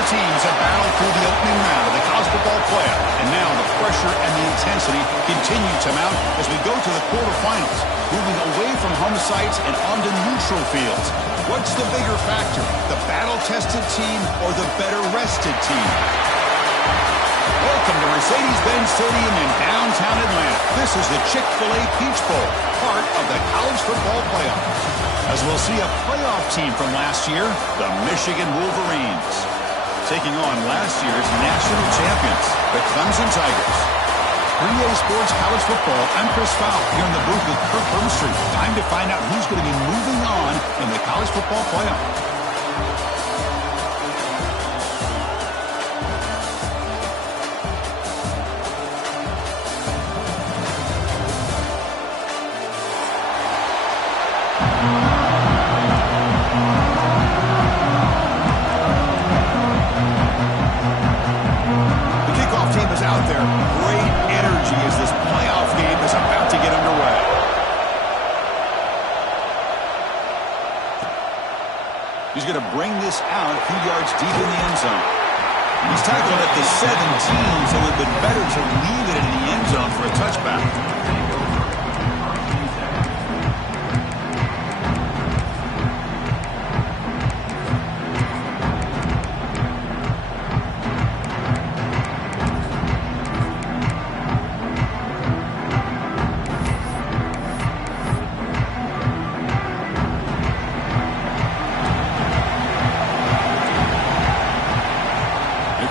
Four teams have battled through the opening round of the college football playoff, and now the pressure and the intensity continue to mount as we go to the quarterfinals, moving away from home sites and onto neutral fields. What's the bigger factor, the battle-tested team or the better-rested team? Welcome to Mercedes-Benz Stadium in downtown Atlanta. This is the Chick-fil-A Peach Bowl, part of the college football playoff. As we'll see a playoff team from last year, the Michigan Wolverines, taking on last year's national champions, the Clemson Tigers. 3A Sports College Football, I'm Chris Fowl here in the booth with Kirk Burmstreet. Time to find out who's going to be moving on in the college football playoff. He's going to bring this out a few yards deep in the end zone. He's tackled at the 17, so it would have been better to leave it in the end zone for a touchback.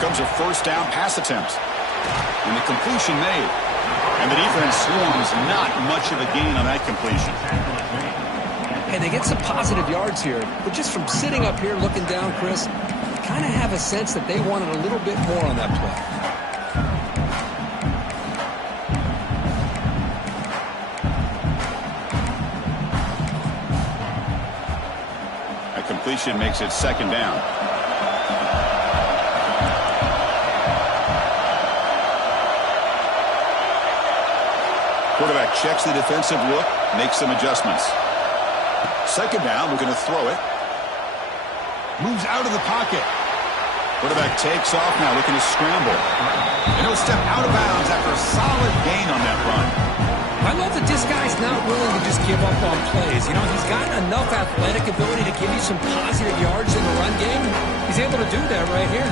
A first down pass attempt, and the completion made, and the defense swarms. Not much of a gain on that completion. And they get some positive yards here, but just from sitting up here looking down, Chris, kind of have a sense that they wanted a little bit more on that play. That completion makes it second down. Quarterback checks the defensive look, makes some adjustments. Second down, we're going to throw it. Moves out of the pocket. Quarterback takes off now, looking to scramble. And he'll step out of bounds after a solid gain on that run. I love that this guy's not willing to just give up on plays. You know, he's got enough athletic ability to give you some positive yards in the run game. He's able to do that right here.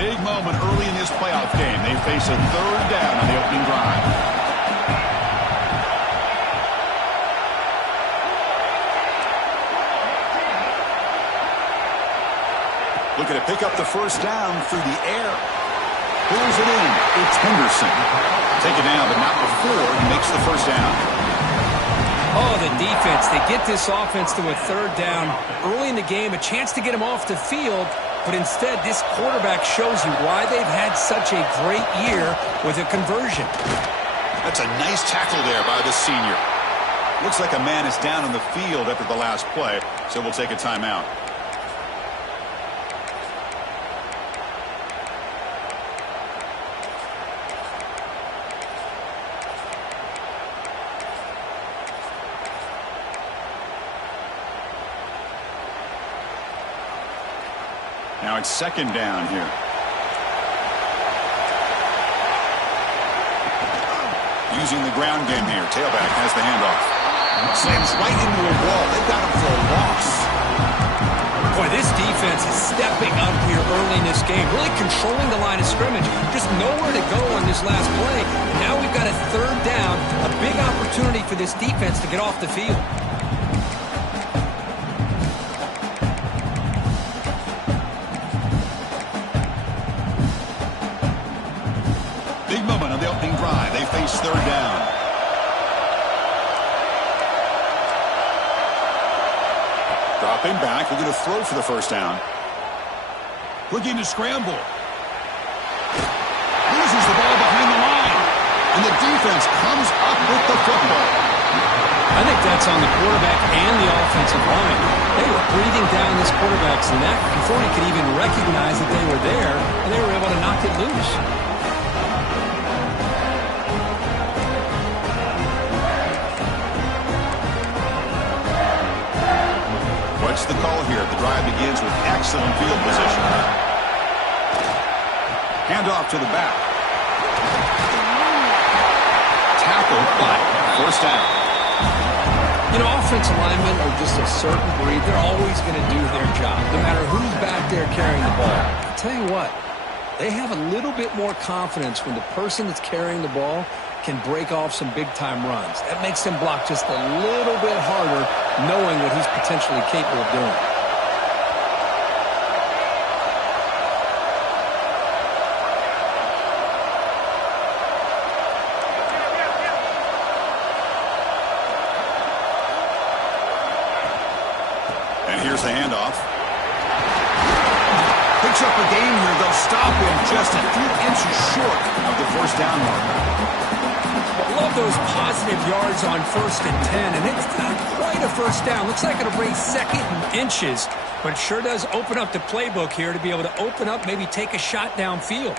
Big moment early in this playoff game. They face a third down on the opening drive. Looking to pick up the first down through the air. Pulls it in. It's Henderson. Take it down, but not before he makes the first down. Oh, the defense. They get this offense to a third down early in the game. A chance to get him off the field. But instead, this quarterback shows you why they've had such a great year with a conversion. That's a nice tackle there by the senior. Looks like a man is down on the field after the last play, so we'll take a timeout. Now it's second down here. Using the ground game here. Tailback has the handoff. Slams right into a wall. They've got him for a loss. Boy, this defense is stepping up here early in this game. Really controlling the line of scrimmage. Just nowhere to go on this last play. And now we've got a third down. A big opportunity for this defense to get off the field. Big moment on the opening drive. They face third down. Dropping back. We're going to throw for the first down. Looking to scramble. Loses the ball behind the line. And the defense comes up with the football. I think that's on the quarterback and the offensive line. They were breathing down this quarterback's neck before he could even recognize that they were there, and they were able to knock it loose. the call here. The drive begins with excellent field position. Handoff to the back. Tackled by first down. You know, offensive linemen are just a certain breed. They're always going to do their job, no matter who's back there carrying the ball. I'll tell you what, they have a little bit more confidence when the person that's carrying the ball can break off some big-time runs. That makes them block just a little bit harder, knowing what he's potentially capable of doing. Here's the handoff. Picks up a gain here. They'll stop him just a few inches short of the first down mark. I love those positive yards on 1st and 10, and it's not quite a first down. Looks like it'll bring second and inches, but it sure does open up the playbook here to be able to open up, maybe take a shot downfield.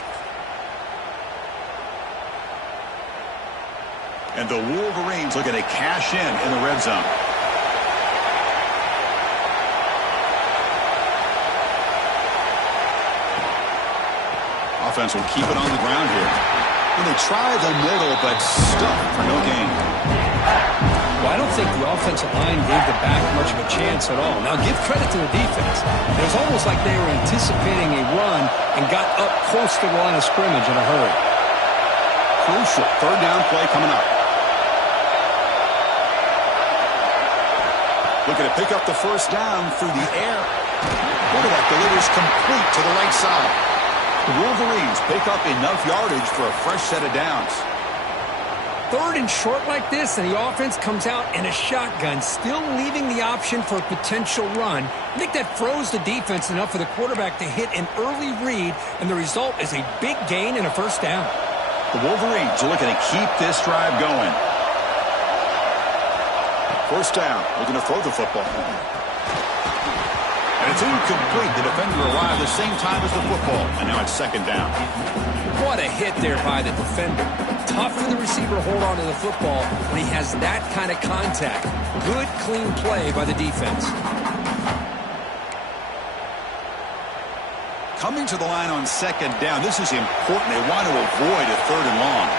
And the Wolverines looking to cash in the red zone. Offense will keep it on the ground here. And they try the middle, but stuck for no gain. Well, I don't think the offensive line gave the back much of a chance at all. Now, give credit to the defense. It was almost like they were anticipating a run and got up close to the line of scrimmage in a hurry. Crucial third down play coming up. Looking to pick up the first down through the air. Quarterback delivers complete to the right side. The Wolverines pick up enough yardage for a fresh set of downs. Third and short like this, and the offense comes out in a shotgun, still leaving the option for a potential run. I think that froze the defense enough for the quarterback to hit an early read, and the result is a big gain and a first down. The Wolverines are looking to keep this drive going. First down, looking to throw the football. And it's incomplete. The defender arrived the same time as the football, and now it's second down. What a hit there by the defender. Tough for the receiver to hold on to the football when he has that kind of contact. Good, clean play by the defense. Coming to the line on second down, this is important. They want to avoid a third and long.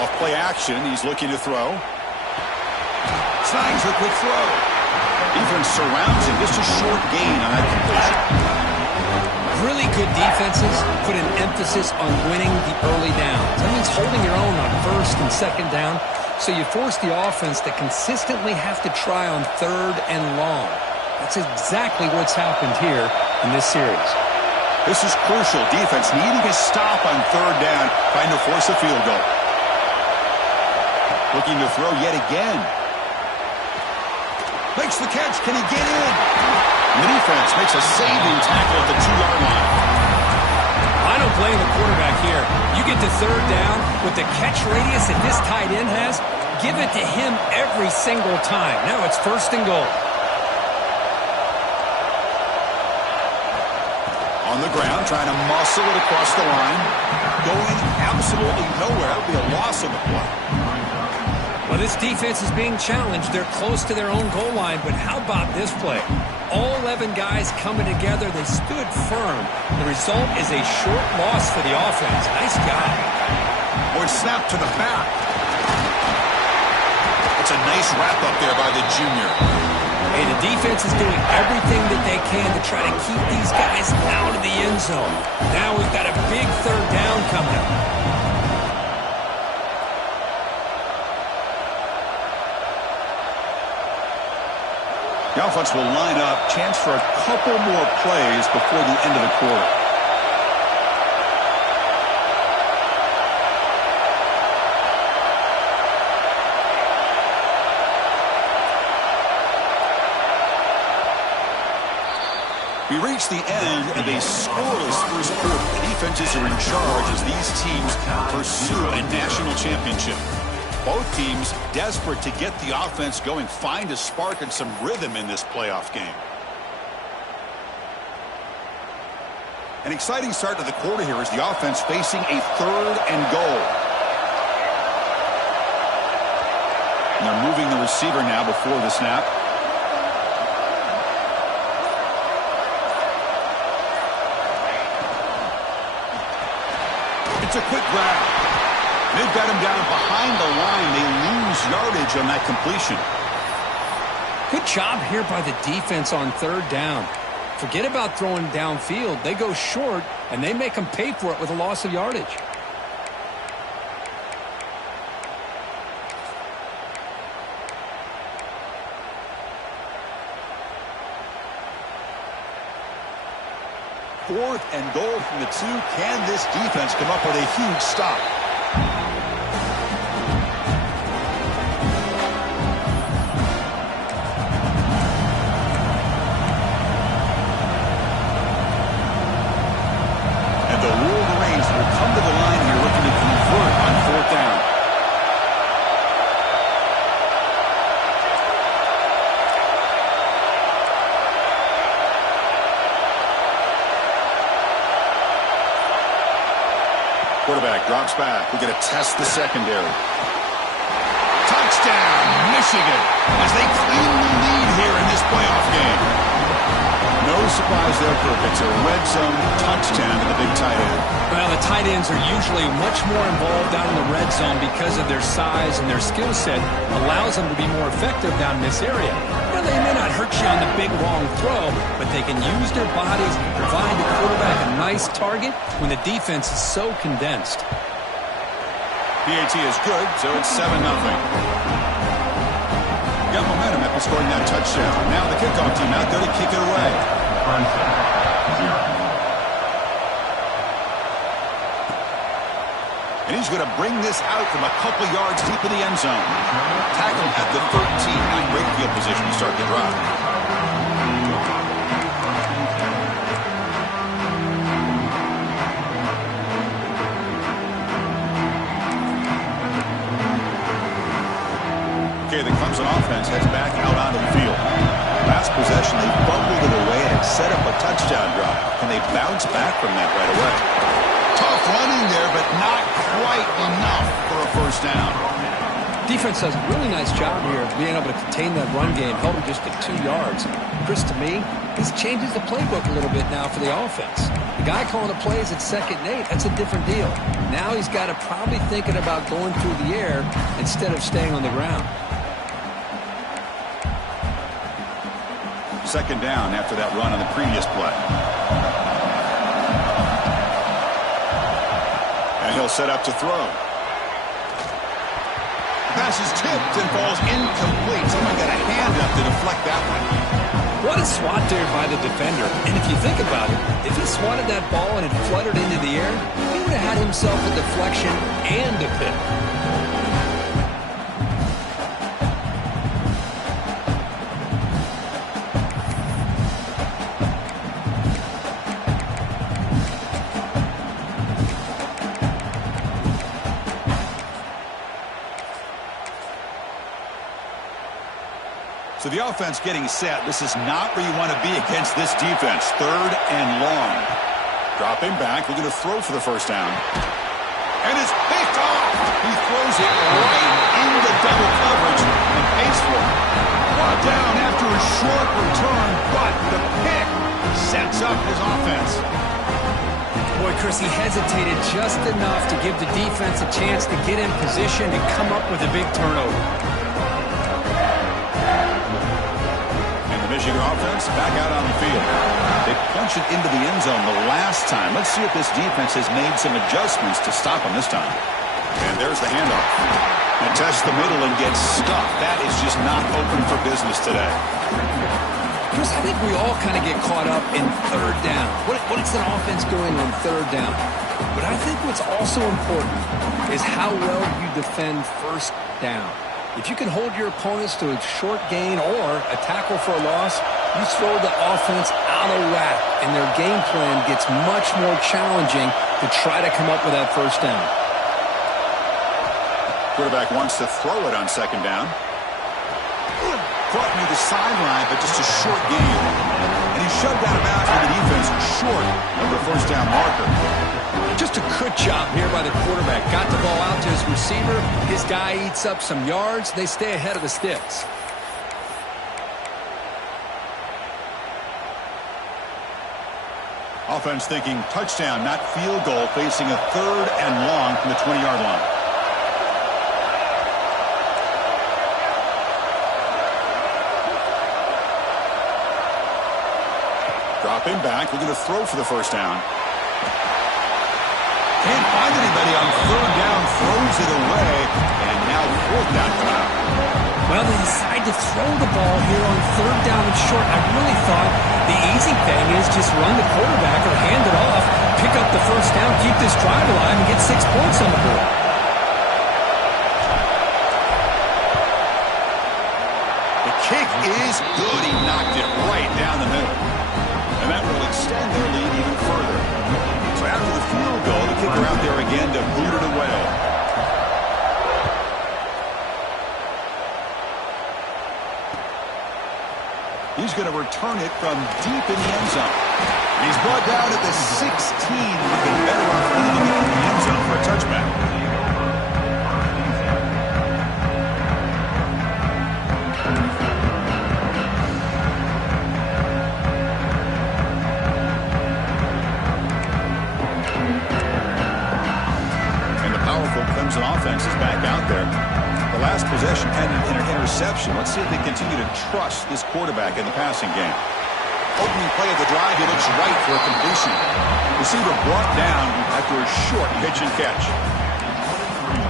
Off play action, he's looking to throw. Signs a quick throw. Defense surrounds him. Just a short gain on that completion. Really good defenses put an emphasis on winning the early downs. That means holding your own on first and second down, so you force the offense to consistently have to try on third and long. That's exactly what's happened here in this series. This is crucial. Defense needing a stop on third down, trying to force a field goal. Looking to throw yet again. Makes the catch. Can he get in? The defense makes a saving tackle at the 2-yard line. I don't blame the quarterback here. You get to third down with the catch radius that this tight end has, give it to him every single time. Now it's first and goal. On the ground, trying to muscle it across the line. Going absolutely nowhere. It'll be a loss on the play. Well, this defense is being challenged. They're close to their own goal line, but how about this play? All 11 guys coming together. They stood firm. The result is a short loss for the offense. Nice job. Or snap to the back. It's a nice wrap-up there by the junior. Hey, the defense is doing everything that they can to try to keep these guys out of the end zone. Now we've got a big third down coming up. The offense will line up, chance for a couple more plays before the end of the quarter. We reach the end of a scoreless first quarter. The defenses are in charge as these teams pursue a national championship. Both teams desperate to get the offense going, find a spark and some rhythm in this playoff game. An exciting start to the quarter here as the offense facing a third and goal. And they're moving the receiver now before the snap. It's a quick grab. They've got him down behind the line. They lose yardage on that completion. Good job here by the defense on third down. Forget about throwing downfield. They go short, and they make them pay for it with a loss of yardage. Fourth and goal from the 2. Can this defense come up with a huge stop? And the Wolverines will come to the line here looking to convert on fourth down. Quarterback drops back. We're going to test the secondary. Touchdown, Michigan, as they claim the lead here in this playoff game. No surprise there, Kirk. It's a red zone touchdown to the big tight end. Well, the tight ends are usually much more involved down in the red zone because of their size, and their skill set allows them to be more effective down in this area. Well, they may not hurt you on the big long throw, but they can use their bodies to provide the quarterback a nice target when the defense is so condensed. PAT is good, so it's 7-0. Got momentum after scoring that touchdown. Now the kickoff team out there to kick it away. And he's going to bring this out from a couple yards deep in the end zone. Tackle at the 13. In great field position to start the drive. Okay, the Clemson offense heads back out onto the field. Last possession, they fumbled it away and set up a touchdown drive. Can they bounce back from that right away? Tough running there, but not quite enough for a first down. Defense does a really nice job here of being able to contain that run game, held it just at 2 yards. Chris, to me, this changes the playbook a little bit now for the offense. The guy calling the plays at 2nd and 8, that's a different deal. Now he's got to probably thinking about going through the air instead of staying on the ground. 2nd down after that run on the previous play. And he'll set up to throw. Pass is tipped and falls incomplete. Someone got a hand up to deflect that one. What a swat there by the defender. And if you think about it, if he swatted that ball and it fluttered into the air, he would have had himself a deflection and a pick. So the offense getting set. This is not where you want to be against this defense. 3rd and long. Dropping back. We're going to throw for the first down. And it's picked off. He throws it right into double coverage and pays for it. Brought down after a short return, but the pick sets up his offense. Boy, Chris, he hesitated just enough to give the defense a chance to get in position and come up with a big turnover. Michigan offense back out on the field. They punch it into the end zone the last time. Let's see if this defense has made some adjustments to stop them this time. And there's the handoff. And test the middle and get stuffed. That is just not open for business today. Chris, I think we all kind of get caught up in 3rd down. What is an offense doing on 3rd down? But I think what's also important is how well you defend 1st down. If you can hold your opponents to a short gain or a tackle for a loss, you throw the offense out of whack, and their game plan gets much more challenging to try to come up with that 1st down. Quarterback wants to throw it on 2nd down. Caught near the sideline, but just a short gain. And he shoved out of bounds with the defense short of the first down marker. Just a good job here by the quarterback. Got the ball out to his receiver. His guy eats up some yards. They stay ahead of the sticks. Offense thinking touchdown, not field goal, facing a 3rd and long from the 20-yard line. Dropping back, looking to throw for the first down. Can't find anybody on 3rd down, throws it away, and now 4th down coming up. Well, they decide to throw the ball here on 3rd down and short. I really thought the easy thing is just run the quarterback or hand it off, pick up the first down, keep this drive alive, and get 6 points on the board. The kick is good. He knocked it right down the middle. And that will extend their lead even further. So after the field goal, the kicker out there again to boot it away. He's going to return it from deep in the end zone. He's brought down at the 16. We've been better off leading it in the end zone for a touchback. And the powerful Clemson offense is back out there. The last possession had an interception. Let's see if they continue to trust this quarterback in the passing game. Opening play of the drive, he looks right for a completion. Receiver brought down after a short pitch and catch.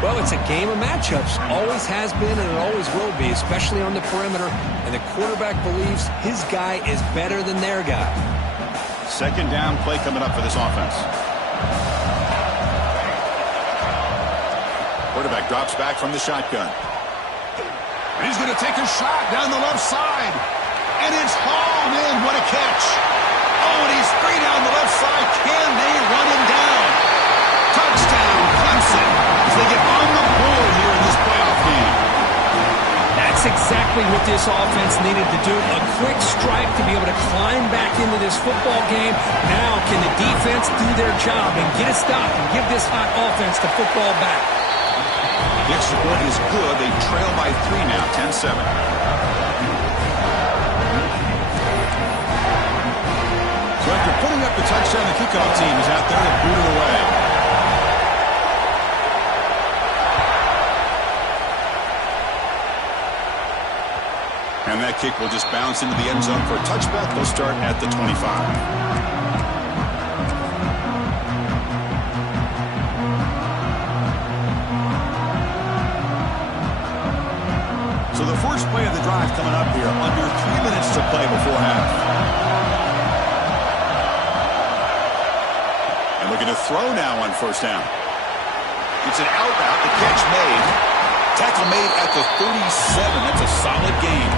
Well, it's a game of matchups. Always has been and it always will be, especially on the perimeter. And the quarterback believes his guy is better than their guy. 2nd down play coming up for this offense. Quarterback drops back from the shotgun. And he's going to take a shot down the left side. And it's hauled in. What a catch. Oh, and he's free down the left side. Can they run him down? Touchdown, Clemson, as they get on the board here in this playoff game. That's exactly what this offense needed to do. A quick strike to be able to climb back into this football game. Now can the defense do their job and get a stop and give this hot offense the football back? The extra point is good. They trail by 3 now, 10-7. So after putting up the touchdown, the kickoff team is out there to boot it away. And that kick will just bounce into the end zone for a touchback. They'll start at the 25. So the first play of the drive coming up here, under 3 minutes to play before half. And looking to throw now on 1st down. It's an out route, the catch made. Tackle made at the 37. That's a solid gain.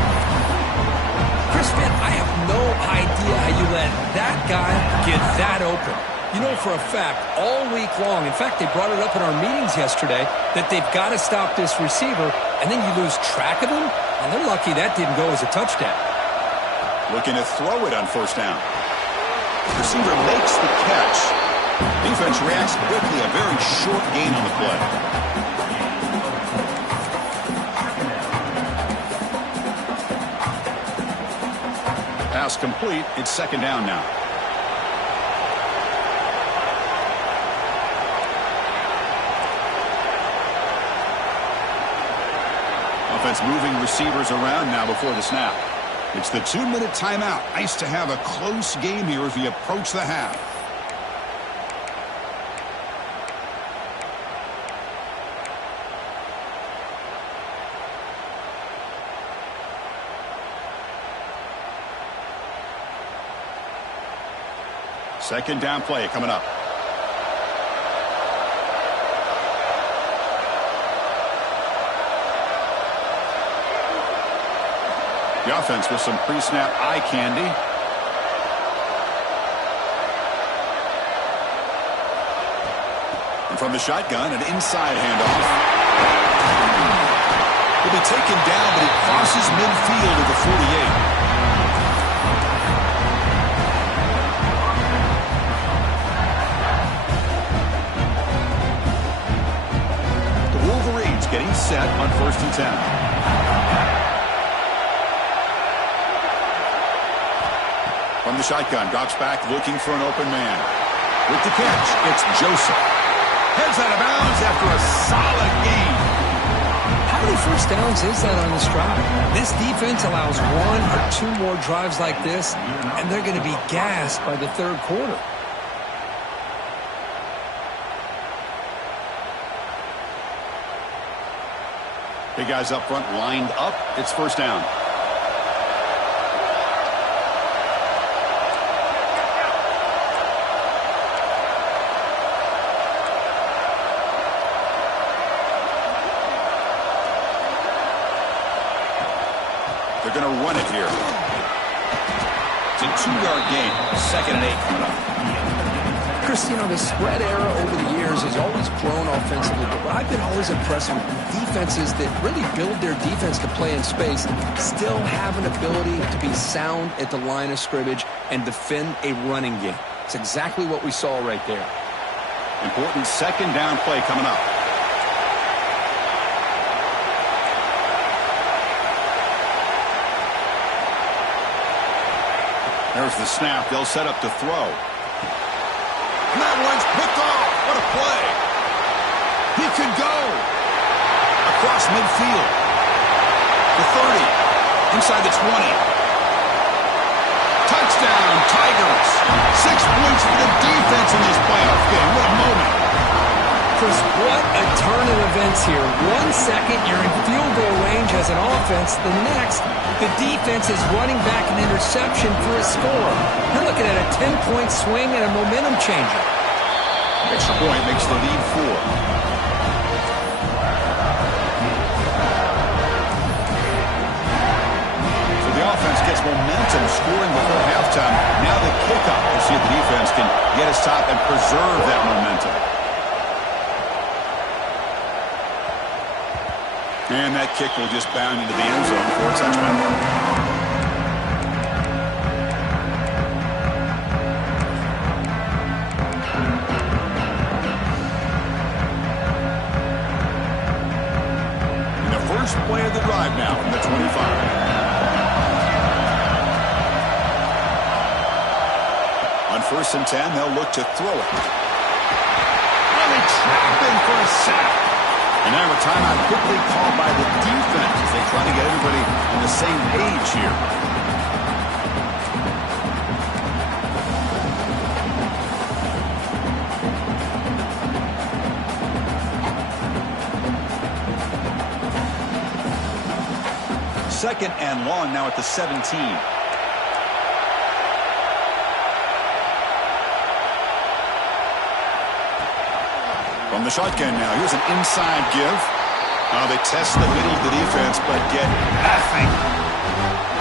Chris, man, I have no idea how you let that guy get that open. You know for a fact, all week long, in fact, they brought it up in our meetings yesterday, that they've got to stop this receiver, and then you lose track of him, and they're lucky that didn't go as a touchdown. Looking to throw it on 1st down. Receiver makes the catch. Defense reacts quickly, a very short gain on the play. Pass complete. It's 2nd down now. Offense moving receivers around now before the snap. It's the 2-minute timeout. Nice to have a close game here as we approach the half. Second down play coming up. The offense with some pre-snap eye candy. And from the shotgun, an inside handoff. He'll be taken down, but he crosses midfield at the 48. set on 1st and 10. From the shotgun, drops back looking for an open man. With the catch, it's Joseph. Heads out of bounds after a solid gain. How many first downs is that on this drive? This defense allows 1 or 2 more drives like this, and they're going to be gassed by the 3rd quarter. Big guys up front lined up. It's 1st down. They're going to run it here. It's a 2-yard gain. 2nd and 8 coming up. Chris, you know, the spread era over the years has always grown offensively, but I've been always impressed with defenses that really build their defense to play in space, still have an ability to be sound at the line of scrimmage and defend a running game. It's exactly what we saw right there. Important 2nd down play coming up. There's the snap. They'll set up to throw. And that one's picked off. What a play. He can go. Across midfield. The 30. Inside the 20. Touchdown, Tigers. 6 points for the defense in this playoff game. What a moment. Chris, what a turn of events here. 1 second, you're in field goal range as an offense. The next, the defense is running back an interception for a score. You're looking at a 10-point swing and a momentum changer. Extra point makes the lead 4. So the offense gets momentum, scoring before halftime. Now the kickoff. We'll see if the defense can get a stop and preserve that momentum. And that kick will just bound into the end zone for a touchdown. And the first play of the drive now from the 25. On 1st and 10, they'll look to throw it. Really trapping for a sack. And now a timeout quickly called by the defense as they try to get everybody on the same page here. Second and long now at the 17. From the shotgun now. Here's an inside give. They test the middle of the defense, but get nothing.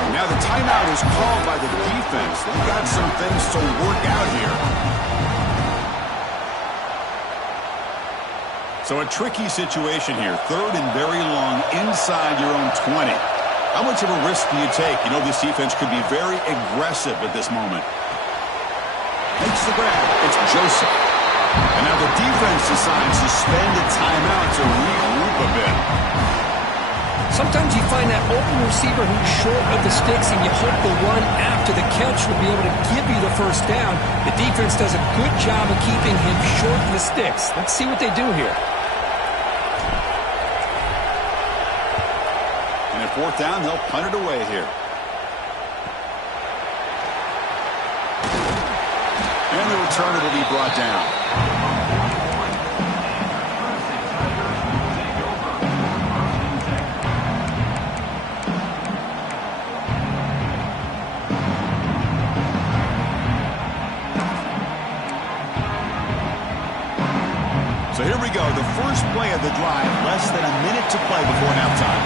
Now the timeout is called by the defense. They've got some things to work out here. So a tricky situation here. 3rd and very long inside your own 20. How much of a risk do you take? You know this defense could be very aggressive at this moment. Makes the grab. It's Joseph. And now the defense decides to spend a timeout to regroup a bit. Sometimes you find that open receiver who's short of the sticks, and you hope the run after the catch will be able to give you the first down. The defense does a good job of keeping him short of the sticks. Let's see what they do here. And at 4th down, they'll punt it away here. And the returner will be brought down. So here we go, the first play of the drive, less than a minute to play before halftime.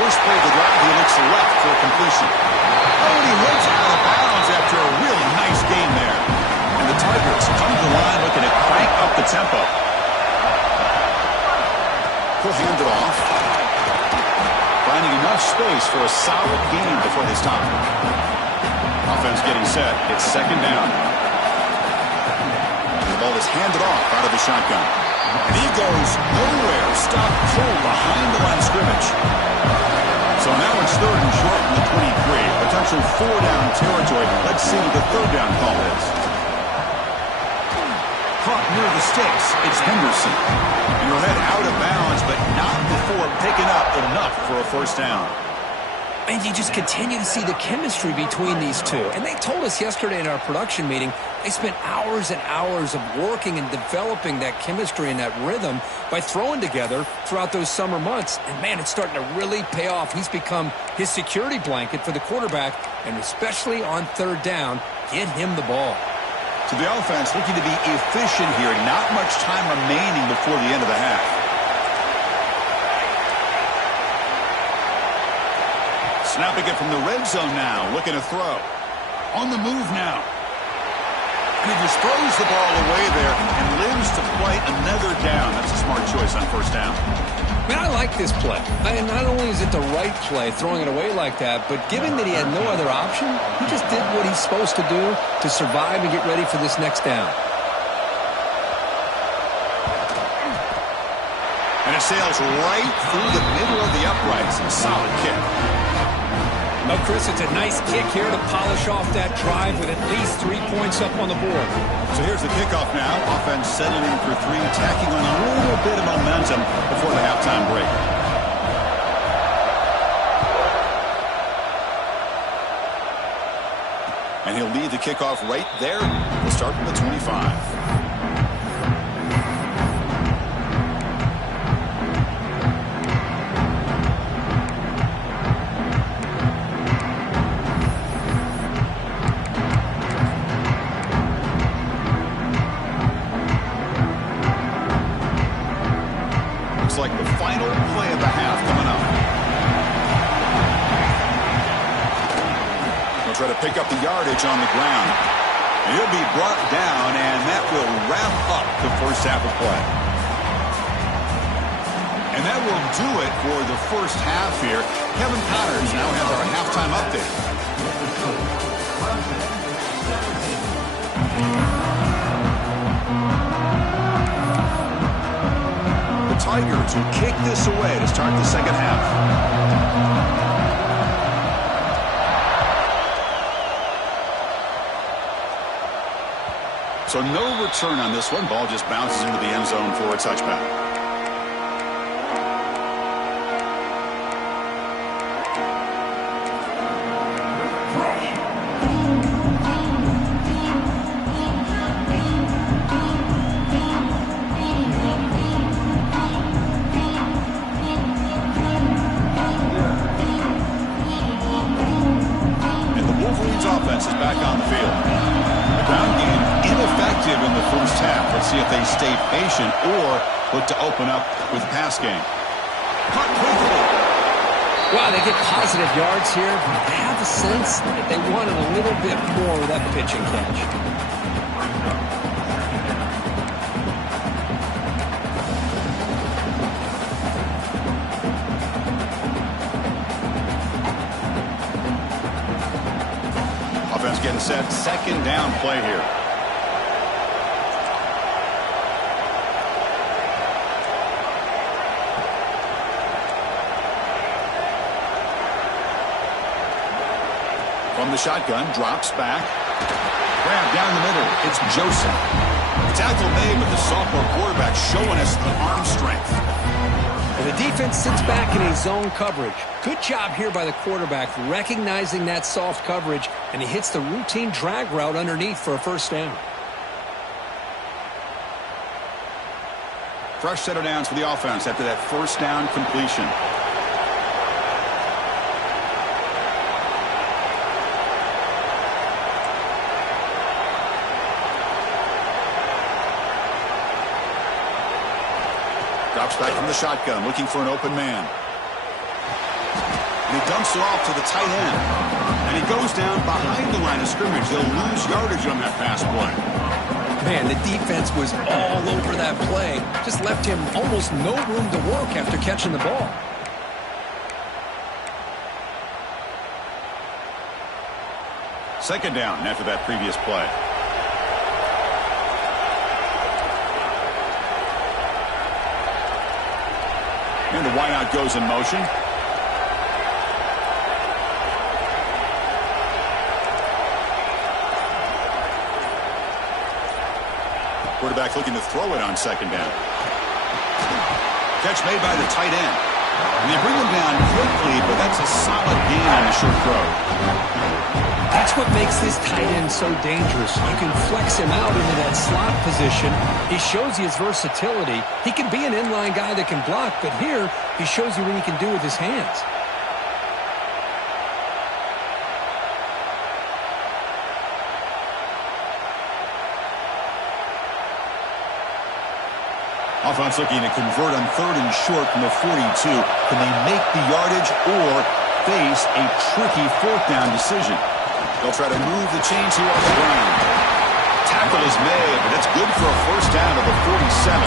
First play of the drive, he looks left for a completion. Oh, and he hits out of bounds after a really nice game there. And the Tigers come to the line looking to crank up the tempo. He'll hand it off. Finding enough space for a solid gain before they stop. Offense getting set. It's 2nd down. the ball is handed off out of the shotgun. And he goes nowhere. Stop cold behind the line of scrimmage. So now it's 3rd and short from the 23. Potential 4-down territory. Let's see what the 3rd down call is. Caught near the sticks. It's Henderson. And he'll head out of bounds, but not before picking up enough for a 1st down. And you just continue to see the chemistry between these two. And they told us yesterday in our production meeting, they spent hours and hours of working and developing that chemistry and that rhythm by throwing together throughout those summer months. And, man, it's starting to really pay off. He's become his security blanket for the quarterback, and especially on 3rd down, get him the ball. So the offense looking to be efficient here. Not much time remaining before the end of the half. Snapping it from the red zone now. Looking to throw. On the move now. And he just throws the ball away there and lives to play another down. That's a smart choice on 1st down. Man, I like this play. And not only is it the right play, throwing it away like that, but given that he had no other option, he just did what he's supposed to do to survive and get ready for this next down. And it sails right through the middle of the uprights. Solid kick. Oh, Chris, it's a nice kick here to polish off that drive with at least 3 points up on the board. So here's the kickoff now. Offense settling in for 3, tacking on a little bit of momentum before the halftime break. And he'll lead the kickoff right there. We'll start from the 25. Like the final play of the half coming up. He'll try to pick up the yardage on the ground. And he'll be brought down, and that will wrap up the 1st half of play. And that will do it for the 1st half here. Kevin Connors now has our halftime update. Tigers will kick this away to start the 2nd half. So no return on this one. Ball just bounces into the end zone for a touchback. See if they stay patient or look to open up with the pass game. Caught quickly. Wow, they get positive yards here. I have the sense that they wanted a little bit more with that pitch and catch. Offense getting set. 2nd down play here. From the shotgun, drops back. Grab down the middle. It's Joseph. Tackle made, but the sophomore quarterback showing us the arm strength. And the defense sits back in a zone coverage. Good job here by the quarterback recognizing that soft coverage, and he hits the routine drag route underneath for a 1st down. Fresh set of downs for the offense after that 1st down completion. Drops back from the shotgun, looking for an open man. And he dumps it off to the tight end. And he goes down behind the line of scrimmage. They'll lose yardage on that pass play. Man, the defense was all over that play. Just left him almost no room to work after catching the ball. Second down after that previous play. the wideout goes in motion. Quarterback looking to throw it on second down. Catch made by the tight end. And they bring him down quickly, but that's a solid gain on the short throw. That's what makes this tight end so dangerous. You can flex him out into that slot position. He shows you his versatility. He can be an inline guy that can block, but here he shows you what he can do with his hands. Offense looking to convert on 3rd and short from the 42. Can they make the yardage or face a tricky 4th down decision? They'll try to move the chains here on the ground. Tackle is made, but that's good for a 1st down to the 47.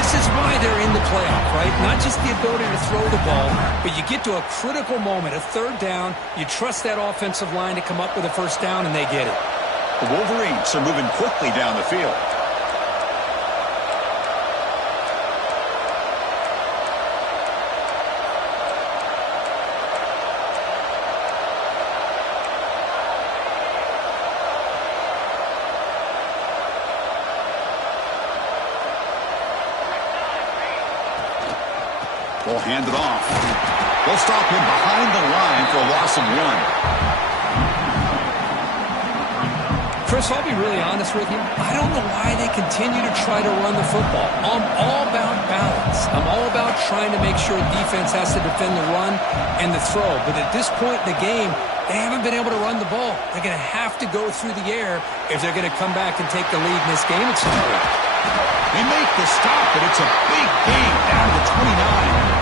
This is why they're in the playoff, right? Not just the ability to throw the ball, but you get to a critical moment, a 3rd down. You trust that offensive line to come up with a 1st down, and they get it. The Wolverines are moving quickly down the field. They'll hand it off. They'll stop him behind the line for a loss of 1. Chris, I'll be really honest with you. I don't know why they continue to try to run the football. I'm all about balance. I'm all about trying to make sure defense has to defend the run and the throw. But at this point in the game, they haven't been able to run the ball. They're going to have to go through the air if they're going to come back and take the lead in this game at some point. They make the stop, but it's a big gain down to 29.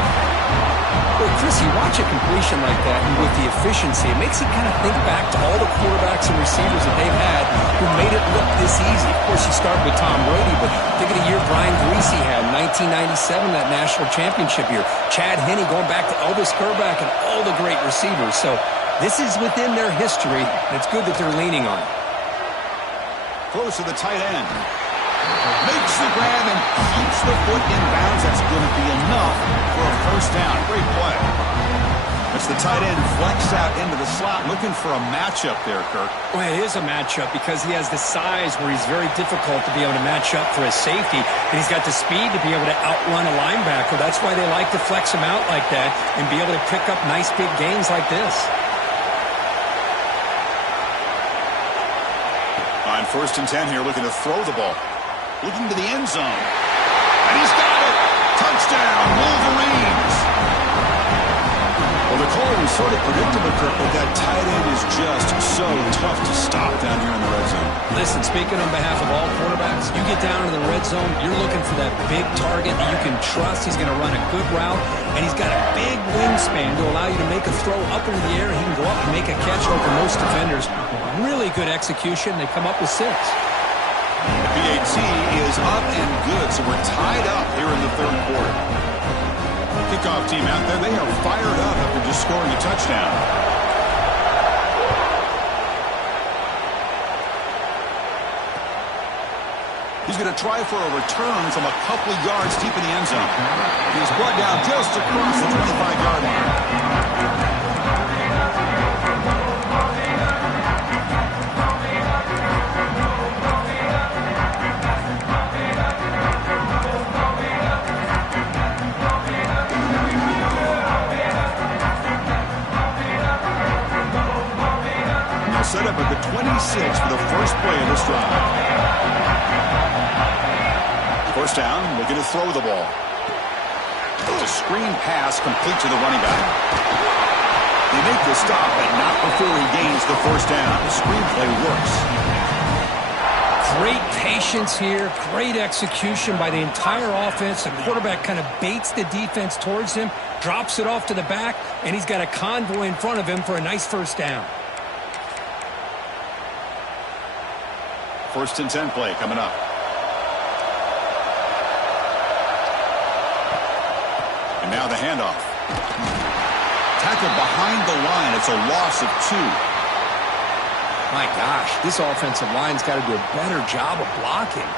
Well, Chris, you watch a completion like that, and with the efficiency, it makes you kind of think back to all the quarterbacks and receivers that they've had who made it look this easy. Of course, you start with Tom Brady, but think of the year Brian Greasy had in 1997, that national championship year. Chad Henne going back to Elvis Kerback and all the great receivers. So this is within their history, and it's good that they're leaning on it. Close to the tight end. Makes the grab and keeps the foot in bounds. That's going to be enough for a 1st down. Great play. That's the tight end flexed out into the slot, looking for a matchup there, Kirk. Well, it is a matchup because he has the size where he's very difficult to be able to match up for his safety, and he's got the speed to be able to outrun a linebacker. That's why they like to flex him out like that and be able to pick up nice big gains like this. On 1st and 10 here, looking to throw the ball. Looking to the end zone. And he's got it! Touchdown, Wolverines! Well, the call was sort of predictable, Kirk, but that tight end is just so tough to stop down here in the red zone. Listen, speaking on behalf of all quarterbacks, you get down into the red zone, you're looking for that big target that you can trust. He's going to run a good route, and he's got a big wingspan to allow you to make a throw up into the air. He can go up and make a catch over most defenders. Really good execution. They come up with 6. The PAT is up and good, so we're tied up here in the 3rd quarter. Kickoff team out there, they are fired up after just scoring a touchdown. He's going to try for a return from a couple of yards deep in the end zone. He's brought down just across the 25-yard line. Set up at the 26 for the first play of this drive. 1st down, looking to throw the ball. It's a screen pass complete to the running back. They make the stop, but not before he gains the 1st down. The screenplay works. Great patience here, great execution by the entire offense. The quarterback kind of baits the defense towards him, drops it off to the back, and he's got a convoy in front of him for a nice 1st down. 1st and 10 play coming up. And now the handoff. Tackled behind the line. It's a loss of 2. My gosh, this offensive line's got to do a better job of blocking.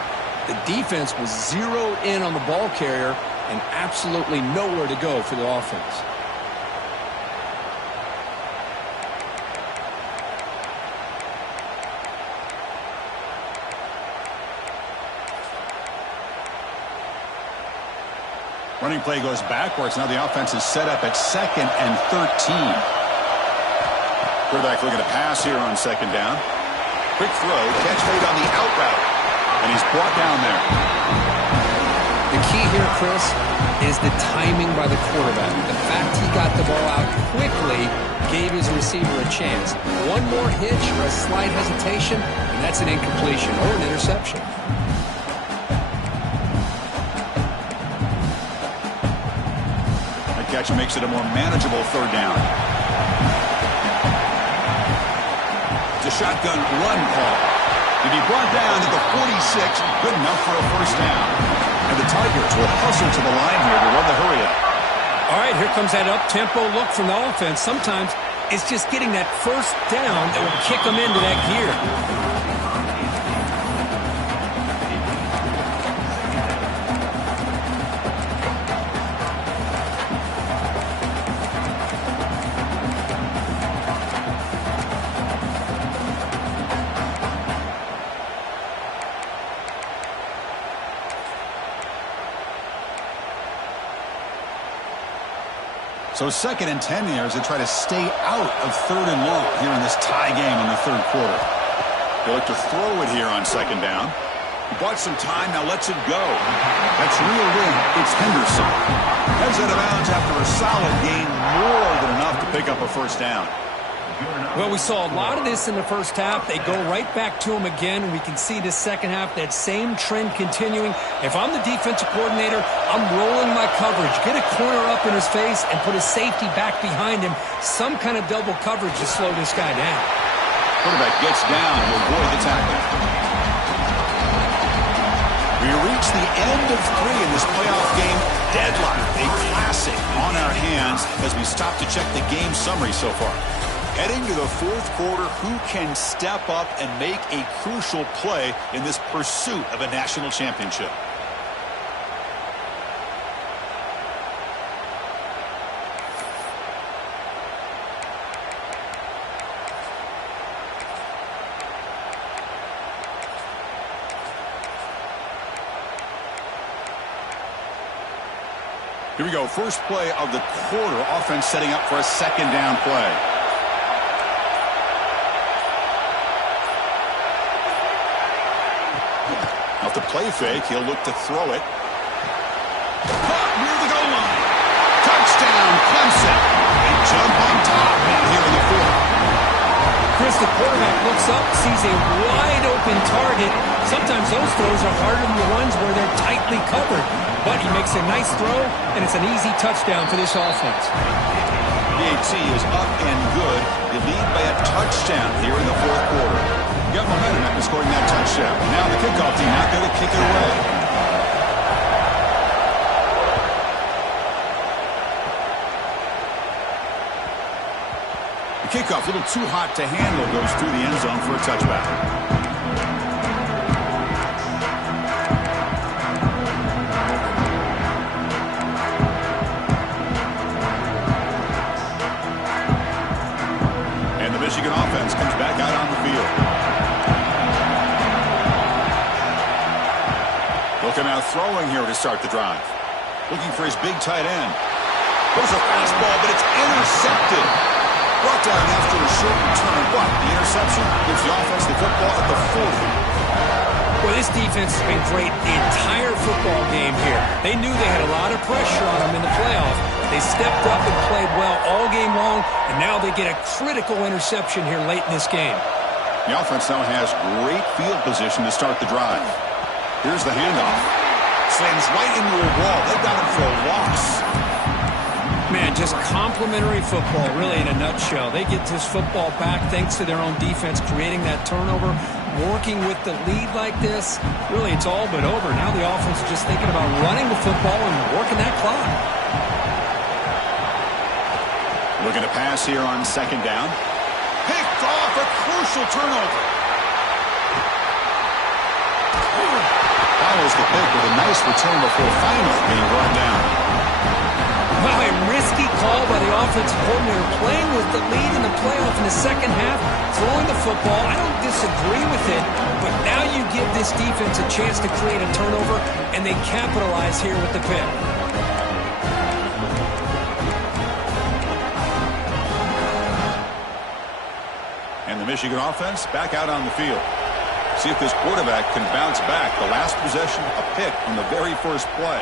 The defense was zeroed in on the ball carrier, and absolutely nowhere to go for the offense. Running play goes backwards. Now the offense is set up at 2nd and 13. Quarterback looking to pass here on 2nd down. Quick throw, catch made on the out route. And he's brought down there. The key here, Chris, is the timing by the quarterback. The fact he got the ball out quickly gave his receiver a chance. One more hitch or a slight hesitation, and that's an incompletion or an interception. That catch makes it a more manageable 3rd down. It's a shotgun run call. To be brought down at the 46, good enough for a 1st down. And the Tigers will hustle to the line here to run the hurry up. All right, here comes that up-tempo look from the offense. Sometimes it's just getting that 1st down that will kick them into that gear. So 2nd and 10 here as they try to stay out of 3rd and long here in this tie game in the 3rd quarter. They look to throw it here on 2nd down. He bought some time, now lets it go. That's reeled in. It's Henderson. Heads out of bounds after a solid gain, more than enough to pick up a 1st down. Well, we saw a lot of this in the 1st half. They go right back to him again, and we can see the 2nd half, that same trend continuing. If I'm the defensive coordinator, I'm rolling my coverage. Get a corner up in his face and put a safety back behind him. Some kind of double coverage to slow this guy down. Quarterback gets down to avoid the tackle. We reach the end of 3 in this playoff game. Deadline, a classic on our hands as we stop to check the game summary so far. Heading to the 4th quarter, who can step up and make a crucial play in this pursuit of a national championship? Here we go, first play of the quarter. Offense setting up for a 2nd down play. Off the play fake, he'll look to throw it. Caught near the goal line. Touchdown, Clemson. They jump on top now here in the 4th. Chris, the quarterback looks up, sees a wide-open target. Sometimes those throws are harder than the ones where they're tightly covered. But he makes a nice throw, and it's an easy touchdown for this offense. PAT is up and good. They lead by a touchdown here in the 4th quarter. Got momentum after scoring that touchdown. Now the kickoff team out there to kick it away. The kickoff, a little too hot to handle, goes through the end zone for a touchback. Michigan offense comes back out on the field. Looking out throwing here to start the drive. Looking for his big tight end. There's a fastball, but it's intercepted. Brought down after a short return, but the interception gives the offense the football at the 40. Well, this defense has been great the entire football game here. They knew they had a lot of pressure on them in the playoff. They stepped up and played well all game long, and now they get a critical interception here late in this game. The offense now has great field position to start the drive. Here's the handoff. Slams right into a wall. They've got him for a loss. Man, just complimentary football, really, in a nutshell. They get this football back thanks to their own defense, creating that turnover, working with the lead like this. Really, it's all but over. Now the offense is just thinking about running the football and working that clock. Looking to pass here on 2nd down. Picked off, a crucial turnover. follows the pick with a nice return before finally being brought down. Wow, a risky call by the offensive coordinator, playing with the lead in the playoff in the second half, throwing the football. I don't disagree with it, but now you give this defense a chance to create a turnover, and they capitalize here with the pick. And the Michigan offense back out on the field. See if this quarterback can bounce back. The last possession, a pick on the very first play.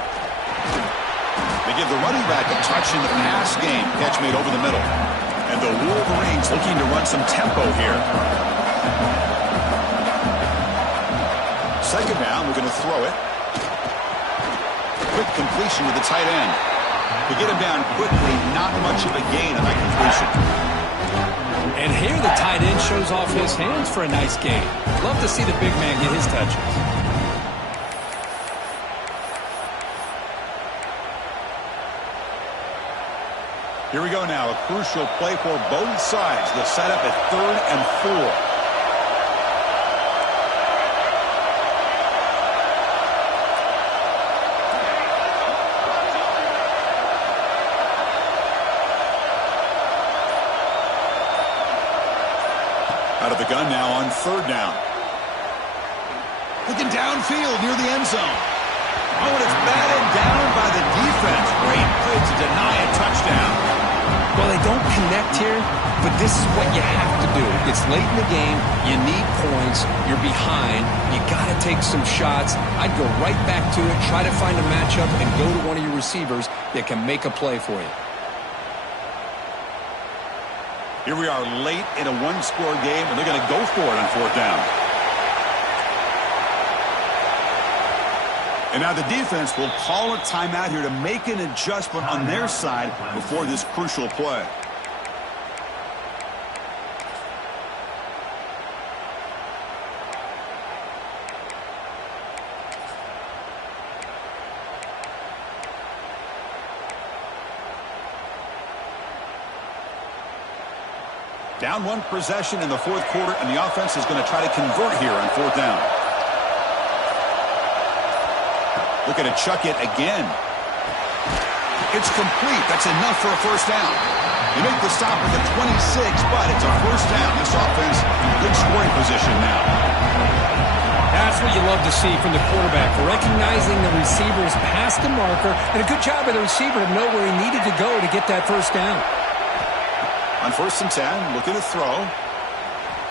They give the running back a touch in the pass game. Catch made over the middle. And the Wolverines looking to run some tempo here. Second down, we're going to throw it. Quick completion to the tight end. To get him down quickly, not much of a gain on that completion. And here the tight end shows off his hands for a nice gain. Love to see the big man get his touches. Here we go now. A crucial play for both sides. The setup at 3rd and 4. Out of the gun now on 3rd down. Looking downfield near the end zone. Oh, and it's batted down by the defense. Great play to deny a touchdown. Well, they don't connect here, but this is what you have to do. It's late in the game. You need points. You're behind. You got to take some shots. I'd go right back to it, try to find a matchup, and go to one of your receivers that can make a play for you. Here we are late in a one-score game, and they're going to go for it on 4th down. And now the defense will call a timeout here to make an adjustment on their side before this crucial play. Down 1 possession in the 4th quarter, and the offense is going to try to convert here on 4th down. Looking to chuck it again. It's complete. That's enough for a 1st down. They make the stop at the 26, but it's a 1st down. This offense in good scoring position now. That's what you love to see from the quarterback, recognizing the receiver's past the marker, and a good job by the receiver to know where he needed to go to get that 1st down. On 1st and 10, looking to throw.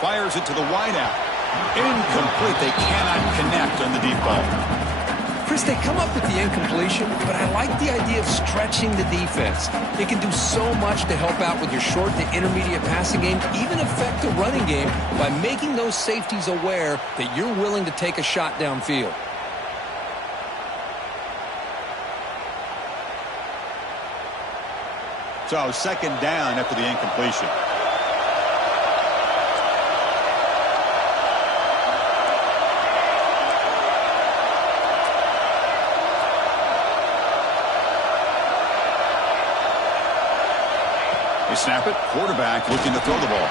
Fires it to the wideout. Incomplete. They cannot connect on the deep ball. Chris, they come up with the incompletion, but I like the idea of stretching the defense. It can do so much to help out with your short to intermediate passing game, even affect the running game by making those safeties aware that you're willing to take a shot downfield. So 2nd down after the incompletion. They snap it. Quarterback looking to throw the ball.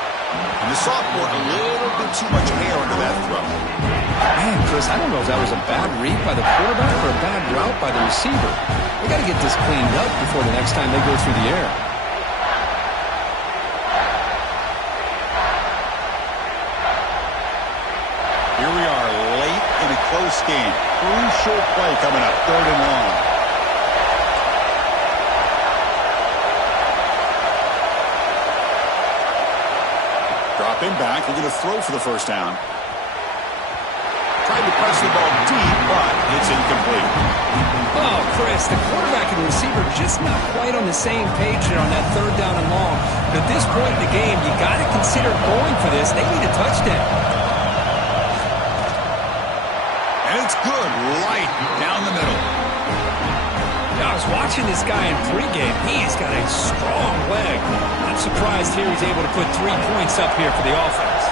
And the sophomore, a little bit too much air under that throw. Man, Chris, I don't know if that was a bad read by the quarterback or a bad route by the receiver. They got to get this cleaned up before the next time they go through the air. Here we are late in a close game. Crucial play coming up. 3rd and long. Dropping back. They're going to throw for the 1st down. Tried to press the ball deep, but it's incomplete. Oh, Chris, the quarterback and the receiver just not quite on the same page there on that 3rd down and long. But at this point in the game, you got to consider going for this. They need a touchdown. And it's good, right down the middle. Now, I was watching this guy in pregame. He's got a strong leg. I'm surprised here he's able to put 3 points up here for the offense.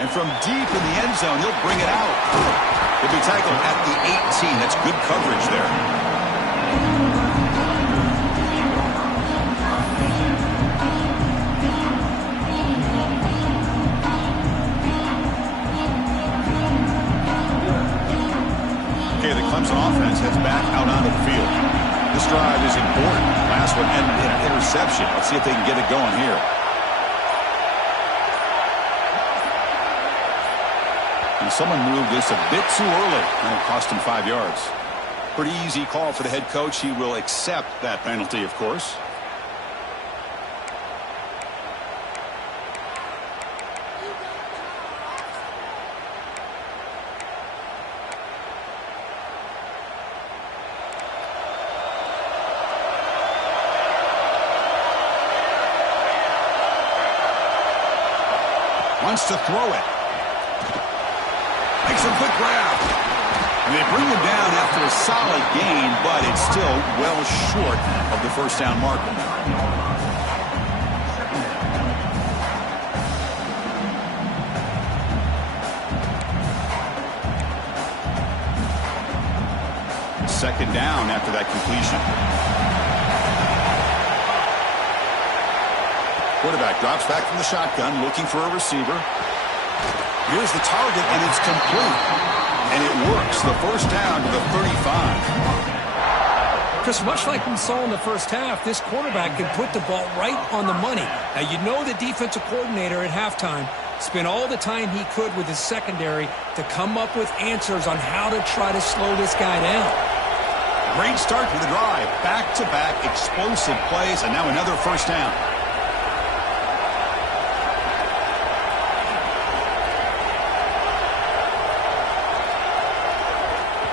And from deep in the end zone, he'll bring it out. He'll be tackled at the 18. That's good coverage there. last one ended in an interception. Let's see if they can get it going here. And someone moved this a bit too early, and it cost him 5 yards. Pretty easy call for the head coach. He will accept that penalty, of course. Wants to throw it. Makes a quick grab. And they bring him down after a solid gain, but it's still well short of the first down marker. Second down after that completion. Quarterback drops back from the shotgun, looking for a receiver. Here's the target, and it's complete. And it works. The first down to the 35. Just much like we saw in the first half, this quarterback can put the ball right on the money. Now, you know the defensive coordinator at halftime spent all the time he could with his secondary to come up with answers on how to try to slow this guy down. Great start to the drive. Back-to-back explosive plays, and now another first down.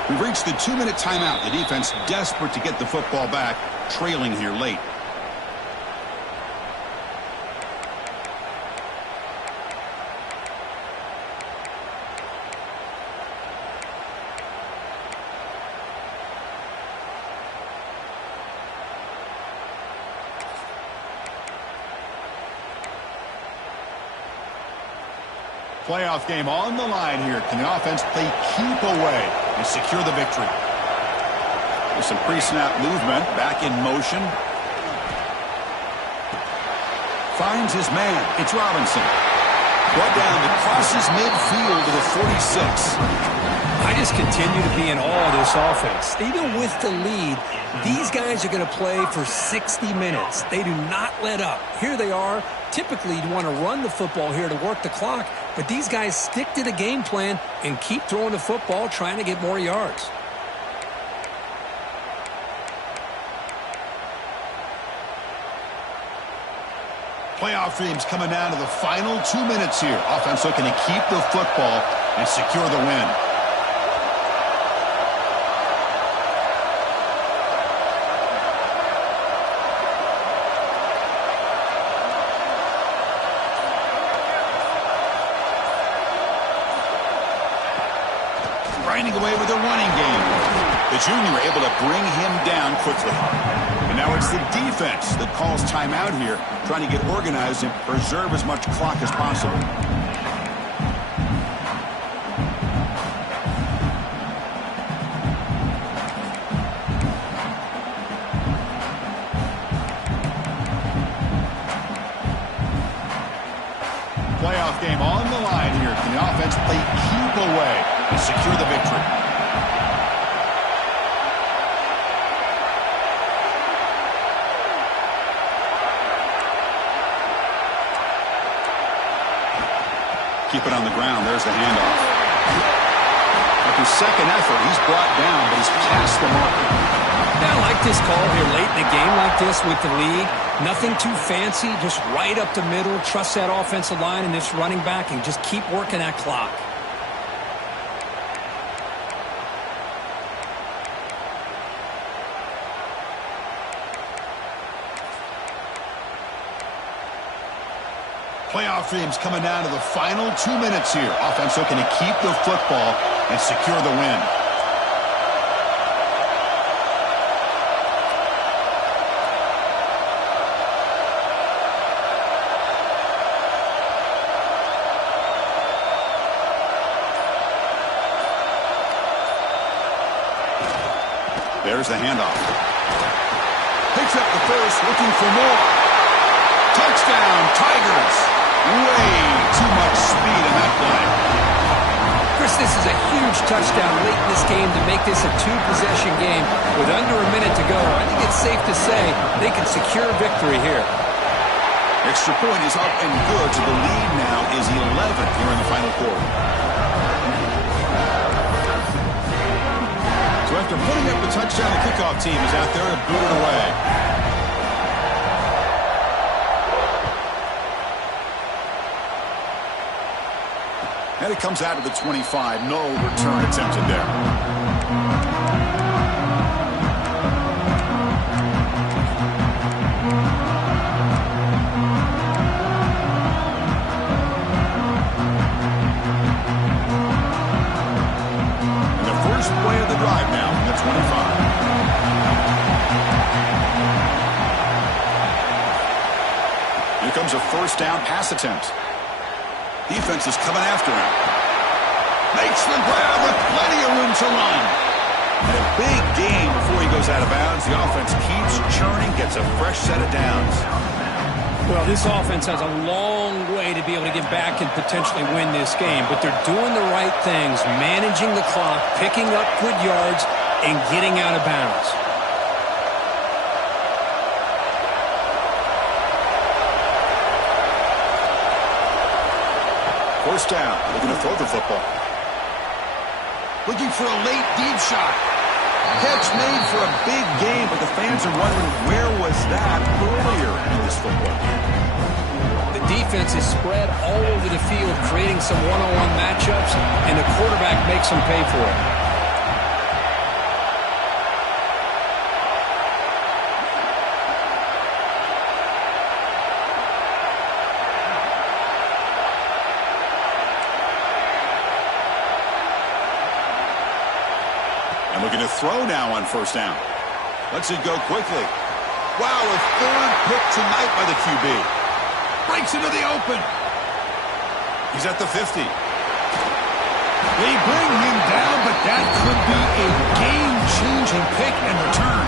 We've reached the 2-minute timeout. The defense desperate to get the football back, trailing here late. Playoff game on the line here. Can the offense play keep away and secure the victory? There's some pre-snap movement. Back in motion. Finds his man. It's Robinson. Brought down to crosses midfield to the 46. I just continue to be in awe of this offense. Even with the lead, these guys are going to play for 60 minutes. They do not let up. Here they are. Typically, you want to run the football here to work the clock, but these guys stick to the game plan and keep throwing the football, trying to get more yards. Playoff dreams coming down to the final 2 minutes here. Offense looking to keep the football and secure the win. Grinding away with a running game. The junior able to bring him down quickly. And now it's the defense that calls timeout here, trying to get organized and preserve as much clock as possible. Playoff game on the line here. Can the offense play keep away and secure the victory? Keep it on the ground. There's the handoff. After second effort, he's brought down, but he's past the marker. Yeah, I like this call here late in the game like this with the lead. Nothing too fancy, just right up the middle. Trust that offensive line and this running back and just keep working that clock. Playoff dreams coming down to the final 2 minutes here. Offense looking to keep the football and secure the win. There's the handoff. Picks up the first, looking for more. Touchdown, Tigers. Way too much speed in that play. Chris, this is a huge touchdown late in this game to make this a two-possession game with under a minute to go. I think it's safe to say they can secure victory here. Extra point is up and good, so the lead now is 11 here in the final quarter. So after putting up the touchdown, the kickoff team is out there to boot it away. And it comes out of the 25. No return attempted there. And the first play of the drive now in the 25. Here comes a first down pass attempt. Defense is coming after him. Makes the grab with plenty of room to run. And a big gain before he goes out of bounds. The offense keeps churning, gets a fresh set of downs. Well, this offense has a long way to be able to get back and potentially win this game. But they're doing the right things, managing the clock, picking up good yards, and getting out of bounds. First down, looking to throw the football. Looking for a late deep shot. Catch made for a big game, but the fans are wondering where was that earlier in this football game. The defense is spread all over the field, creating some one-on-one matchups, and the quarterback makes them pay for it. Looking to throw now on first down. Lets it go quickly. Wow, a third pick tonight by the QB. Breaks into the open. He's at the 50. They bring him down, but that could be a game-changing pick and return.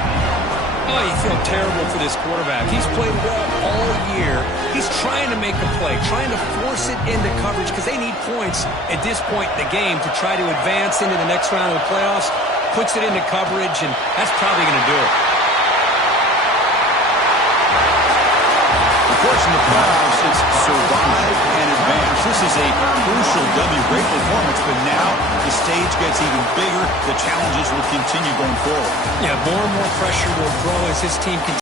Oh, you feel terrible for this quarterback. He's played well all year. He's trying to make a play, trying to force it into coverage because they need points at this point in the game to try to advance into the next round of the playoffs. Puts it into coverage, and that's probably going to do it. Of course, in the playoffs, it's survive and advance. This is a crucial W. Great performance, but now the stage gets even bigger. The challenges will continue going forward. Yeah, more and more pressure will grow as his team continues.